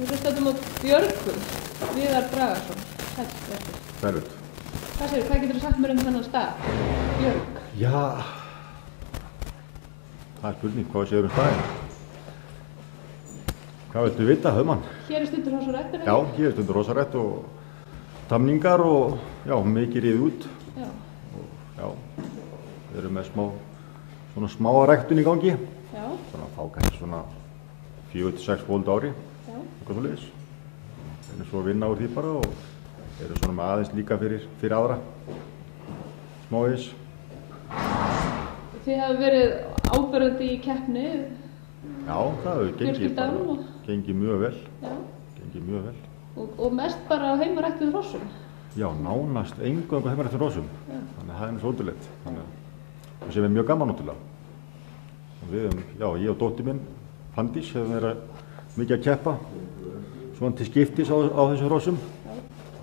Við stöndum á Björgum, Viðar Bragason. Sælut. Hvað getur þú sagt mér þennan stað? Björg? Já, það spurning, hvað séu staðinn? Hvað viltu vita, höfðmann? Hér stundur hrossarett, Já, hér stundur hrossarett og tamningar og mikið riðið út. Og við erum með smá ræktun í gangi. Já. Þannig að fá kannski svona 4-6 fóld ári. Já. Eitthvað svoleiðis. Erum svo að vinna úr því bara og erum svona með aðeins líka fyrir aðra. Smávegis. Þið hafa verið áberandi í keppni. Já, það hefur gengið mjög vel. Já. Gengið mjög vel. Og mest bara á heimaræktuðum hrossum. Já, nánast eingöngu á heimaræktuðum hrossum. Þannig að það er svo ótrúlegt. Það sem er mjög gaman náttúrulega. Ég og dóttir minn, Fanndís, hefum verið mikið að keppa. Svona til skiptis á þessum hrossum.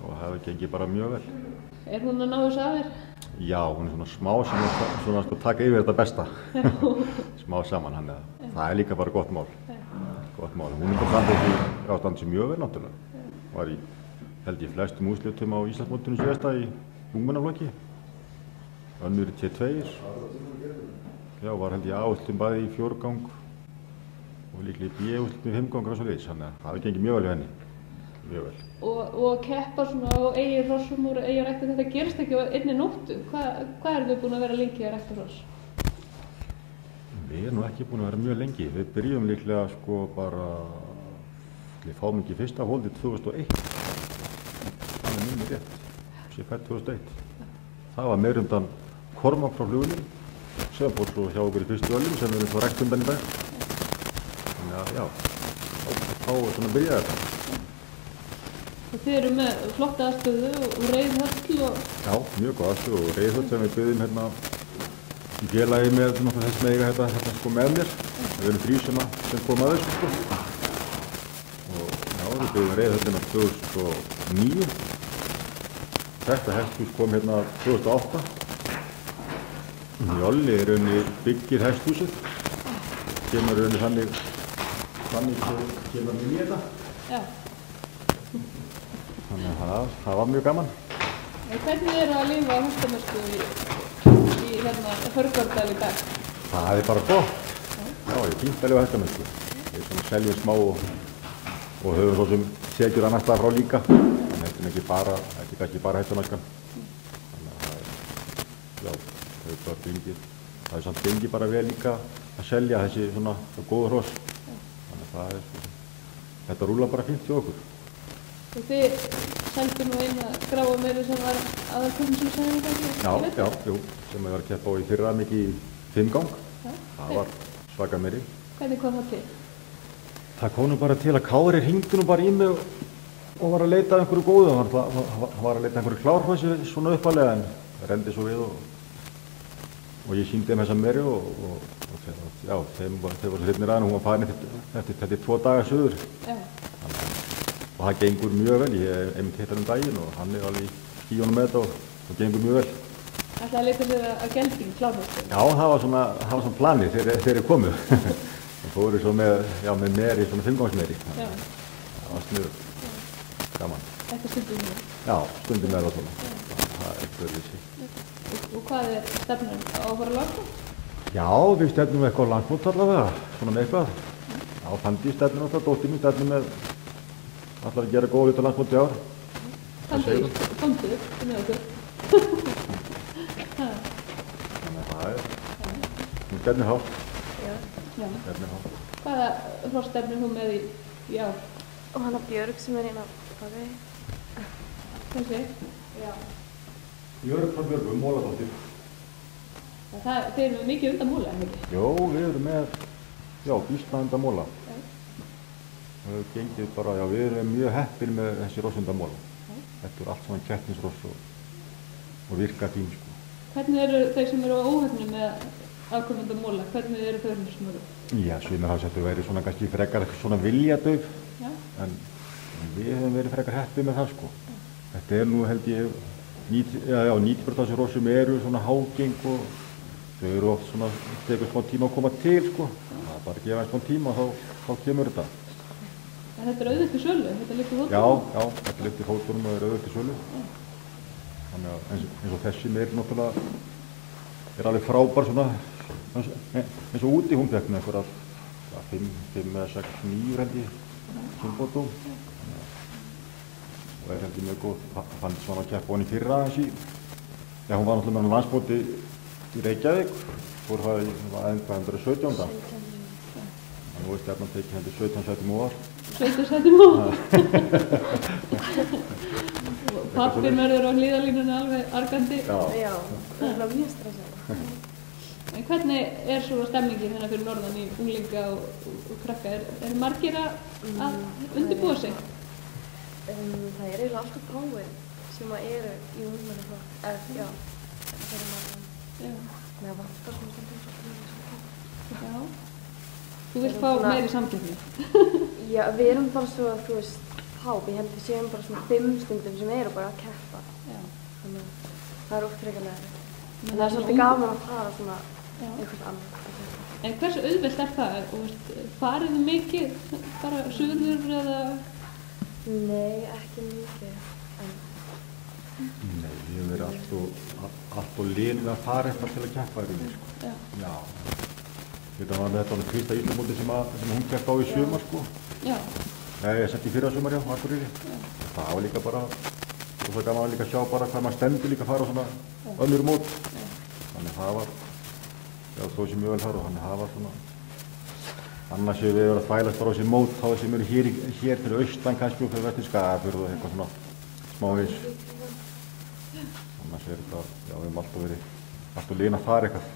Og það hefur gengið bara mjög vel. Er hún að ná þessu að þér? Já, hún er svona smá sem að taka yfir þetta besta. Smá saman, hann eða. Það er líka bara gott mál. Gott mál. Hún er bara standi sér mjög vel náttúrulega. Var held ég flestum úrslitum á Íslandsmótinu síðasta í ungmennaflokki. Önnur í T2. Já, var held ég A-úrslitum bæði í 4 gang og líklega í B-úrslitum í 5 gang og svo leiðis. Þannig að það hefur gengið mjög vel hjá henni. Mjög vel. Og keppa svona á eigin hrossum og eigin rækta, þetta gerist ekki á einni nóttu. Hvað erum við búin að vera lengi að rækta hross? Við erum nú ekki búin að vera mjög lengi. Við byrjum líklega sko bara, við fáum ekki fyrsta hóldið 2001. Það er mjög rétt. Sér fætt 2001. Það var meir undan Kormák frá flugunum, sem fór svo hjá okkur í fyrstu öllum sem við erum svo rækt undan í dag. Þannig að já, þá svona byrjaði þetta. Og þið eru með flotta aðstöðu og reiðhöll og... Já, mjög góð aðstöðu og reiðhöll sem við byggðum hérna í félagi með þess með eiga þetta sko með mér. Við erum 3 sem kom að þessu sko. Og já, við byggðum reiðhöllina 2009. Þetta hesthús kom hérna 2008. Jolli er rauninni byggir hesthúsið. Kemur rauninni þannig kemur hann inn í þetta. Já. Þannig að það var mjög gaman. Hvernig er að lifa á hestamersku í Hörgárdal í dag? Það er bara gott. Já, ég er fínt að lifa á hestamersku. Við svona seljum smá og höfum svo sem tekjur annars staðar frá líka. Þannig að þetta er ekki bara hestamerskan. Þannig að það er samt gengið bara vel líka að selja þessi svona góðu hross. Þannig að þetta rúlar bara fínt hjá okkur. Og þið seldu nú eina gráa meiri sem var aðalkvöldin sem segði þetta? Já, sem við varum að keppa á í fyrra mikið í 5 gang. Það var svaka meiri. Hvernig kom það til? Það kom nú bara til að Kári hringdi nú bara í mig og var að leita að einhverju góðu. Hann var að leita að einhverju klárhósi svona uppalega en það rendi svo við og ég sýndi þeim þessa meiri og þeim voru hrifnir að hann. Hún var farin eftir 2 daga suður. Og það gengur mjög vel, ég hef einmitt hitt hann daginn og hann er alveg í skíunum með þetta og gengur mjög vel. Ætlaði að leita sér að gelding, klárhóstum? Já, það var svona planið þegar þeir komu. Það fóru svo með meri, svona 5-gangsmeri. Það var sniðugt. Gaman. Þetta stundum með? Já, stundum með það svona. Það er eitthvað þessi. Og hvað er stefnan á að fara landsmót? Já, við stefnum eitthvað á landsmót allavega, svona með eitthvað. Já, Fanndís stefnum alltaf, dóttir mín stefnum með allar að gera góð út á landsmóti í ár. Fanndís, það með okkur. Þannig að það er, hún stefnir hátt. Stefnir hátt. Hvaða hross stefnir hún með í ár? Og hana Björg sem er inn á baði. Þessi? Já. Björg frá Björgum, Móladóttir. Þið eru mikið undan móla, ekki? Jó, við erum með, býsna undan móla. Það hefur gengið bara, við erum mjög heppin með þessi hross undan móla. Þetta er allt saman keppnisross og virka fín, sko. Hvernig eru þeir sem eru á óhefnum með afkomu undan móla? Hvernig eru þau sem eru? Já, sumir hafa settu verið svona kannski frekar svona viljadauf. En við hefum verið frekar heppin með það, sko. Þetta er nú, held ég, 90% af þessi hrossum eru svona hágeng og þau eru oft svona, tekur smá tíma að koma til, sko. Það er bara að gefa einn smá tíma og þá kemur þetta. Þetta er auðvitað sölu, þetta liggur hóttunum? Já, þetta liggur hóttunum og er auðvitað sölu. Þannig að eins og þessi meir náttúrulega er alveg frábær svona, eins og úti hún fekk með einhverjar 5 eða 6, 9 held ég, kynbótum. Og er held ég mjög góð, fann svona að keppa honi fyrra þessi. Já, hún var náttúrulega með landsmóti í Reykjavík, fór það í 17. Nú er stefnan tekið hendur 17 sætum og 17 sætum og pappir verður á hlíðalínunni alveg argandi. Já, það er mjög stressað. En hvernig er svo stemningin hérna fyrir norðan í unglinga og krakka? Er margir að undirbúa sig? Það er eiginlega alltaf fáir sem eru í ungmennaflokk, já, það er margir. Það vantar svona stundum svolítið. Já. Þú vilt fá meiri samkeppni? Já, við erum bara svo, þú veist, ég held við séum bara svona 5 stundum sem eru bara að keppa. Já. Þannig að það er oft frekar. En það er svolítið gaman að fara svona eitthvað annað. En hversu auðvelt er það? Farið þið mikið bara suður eða? Nei, ekki mikið. Nei, ég hef verið allt og liðið að fara eitthvað til að keppa í rauninni, sko. Já. Þetta var fyrsta Íslandsmóti sem hún keppti á í sumar, sko. Já. Nei, ég setti í fyrra sumar hjá Akureyri. Það var líka bara, og svo gaman líka að sjá bara hvað maður stendur líka að fara á svona önnur mót. Þannig það var, já, þó sem mjög vel þar og þannig það var svona. Annars hefur við verið að þvælast bara á þessi mót, þá sem eru hér fyrir austan kannski og fyrir vestur Skagafjörð og eitthvað svona smávegis. Annars er þetta, já, við höfum alltaf liðin að fara eitthvað.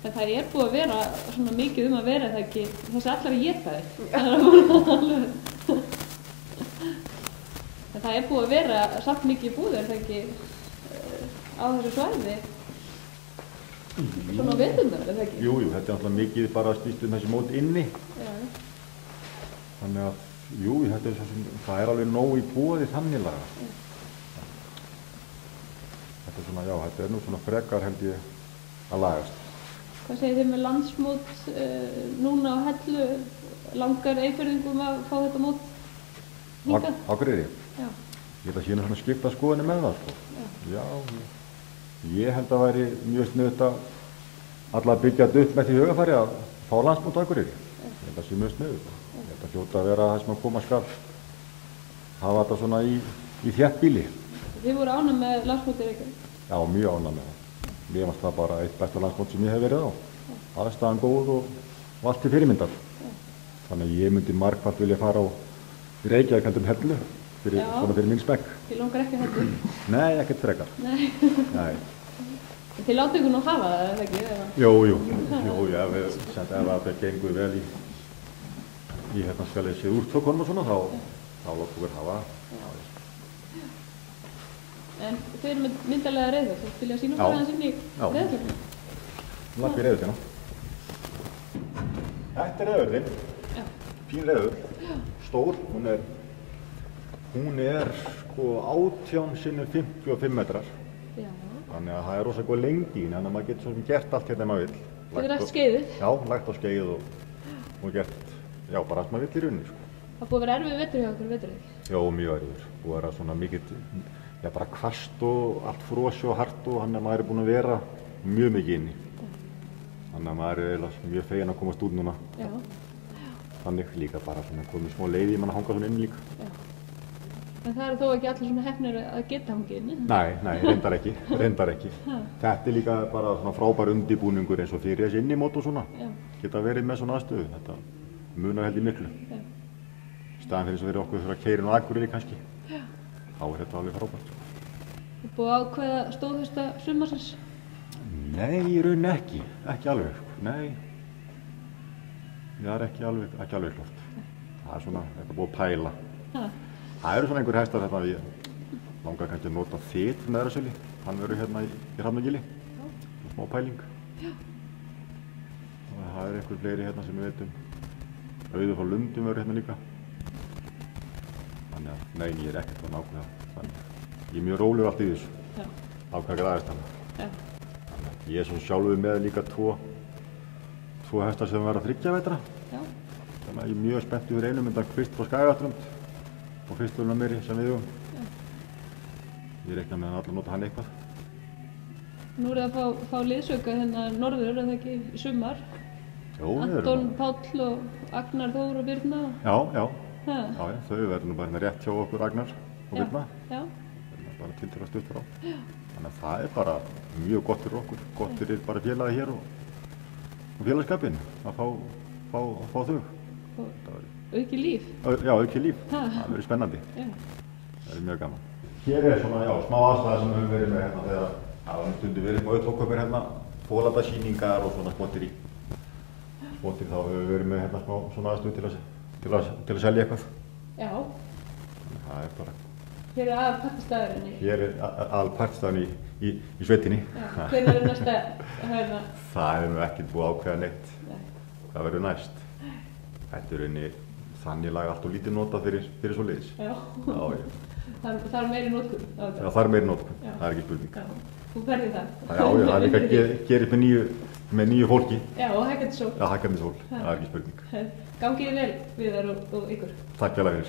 En það er búið að vera svona mikið að vera, það ekki, þessi allar að éta þig. En það er búið að vera samt mikið búið, er það ekki á þessu svæði? Svona á veturnar, er það ekki? Jú, þetta er alltaf mikið bara að snýst þessi mót inni. Já. Þannig að, jú, það er alveg nóg í búið þannig laga. Þetta er svona, já, þetta er nú svona frekar held ég að lagast. Hvað segir þið með landsmót núna á Hellu? Langar Eyfirðingum að fá þetta mót hingað? Akureyri? Já. Ég held að sé nú svona skipta skoðanir með það, sko. Já, ég held að væri mjög sniðugt að alla byggja þetta upp með því hugafæri að fá landsmót á Akureyri. Ég held að það sé mjög sniðugt. Ég held að hljóta að vera það sem að koma skal. Hafa þetta svona í þéttbýli. Þið voru ánægð með landsmótið Reykjavík? Já, mjög ánægð með það. Mér fannst það bara eitt besta landsmót sem ég hef verið á. Aðstæðan góð og allt til fyrirmyndar. Þannig að ég myndi margfalt vilja fara á Reykjavík heldur Hellu, svona fyrir minn smekk. Þið langar ekki að Hellu? Nei, ekkert frekar. Nei. Þið látið ykkur nú hafa það, eða ekki? Jú, já, ef það gengur vel í hérna skal ég sé úrtökunum og svona, þá látið ykkur hafa það. En þau eru með myndarlega reiður, þú vilja sína bara hans inn í reiðurklubnum? Lapp í reiðurklubnum. Þetta er reiðurinn, fín reiður, stór, hún er sko 18 sinnum 55 metrar. Já. Þannig að það er rosa góð lengi, þannig að maður getur svo sem gert allt hérna maður vill. Þið er lagt skeiðið? Já, lagt á skeið og gert, já, bara allt maður vill í rauninni, sko. Það búið að vera erfið vetur hjá okkur veturinn? Já, mjög erfiður, búið að vera svona mikið, já, bara hvasst og allt frosi og hart og hann maður er búinn að vera mjög mikið inni. Þannig að maður er eiginlega mjög feginn að komast út núna. Já. Þannig líka bara svona komið smá leið í mann að hanga svona inni líka. Já. En það eru þó ekki allir svona hefnir að geta hangið inni? Nei, reyndar ekki. Þetta er líka bara svona frábær undirbúningur eins og fyrir þessi innimót og svona. Já. Geta verið með svona aðstöðu. Þetta munar held í miklu. Já. Staðan fyrir þess að vera okkur fyrir að keyra á Akureyri kannski. Já. Þá er þetta alveg frábært. Er búið að ákveða stóðhausta sumarsins? Nei, í rauninni ekki. Ekki alveg, nei. Það er ekki alveg klart. Það er svona, þetta er búið að pæla. Það eru svona einhver hestar hérna við langar kannski að nota þitt neðrasöli. Hann verður hérna í Hrafnagili. Smá pæling. Já. Og það eru einhver fleiri hérna sem við veitum. Auður frá Lundum verður hérna líka. Þannig að, nei, ég er ekkert að nákvæða. Þannig að ég er mjög rólegur allt í þessu. Já. Ákvæða aðeins. Já. Þannig að ég er svo sjálfur með líka tvo hestar sem verða 3 vetra. Já. Þannig að ég er mjög spennt yfir einum myndan Kvist frá Skagaströnd og Kristóluna Miri sem við höfum. Ég reikna með að allar nota hann eitthvað. Nú er það að fá liðsauka hérna norður, er það ekki, í sumar? Jó, Anton Páll og Agnar Þór og Birna. Já, þau verður nú bara hérna rétt hjá okkur Agnar og Birna. Já. Bara tiltölulega stutt frá. Þannig að það er bara mjög gott fyrir okkur, gott fyrir bara félagi hér og félagskapinn að fá þau. Og auki líf. Já, auki líf. Það verður spennandi. Það er mjög gaman. Hér er svona, smá aðstæða sem við höfum verið með hérna þegar það var stundum verið með auðvokköpir hérna, fólaldarsýningar og svona spottir þá höfum við verið með hérna smá svona aðstöðu til að selja eitthvað. Já. Þannig að það er bara... Hér er aðalpartistæðurinn. Hér er aðalpartistæðurinn í sveitinni. Hvenær er næsta hérna? Það er nú ekkert búið að ákveða neitt. Hvað verður næst? Þetta er einni þannig lag allt og lítið notað fyrir svoleiðis. Já. Það er meiri notkun. Já, það er meiri notkun. Það er ekki spurning. Þú ferðir það. Já, það er líka gerist með nýju fólki. Já, og hækkandi sól. Já, hækkandi sól. Það er ekki spurning. Gangið vel við þar og ykkur. Takk fyrir.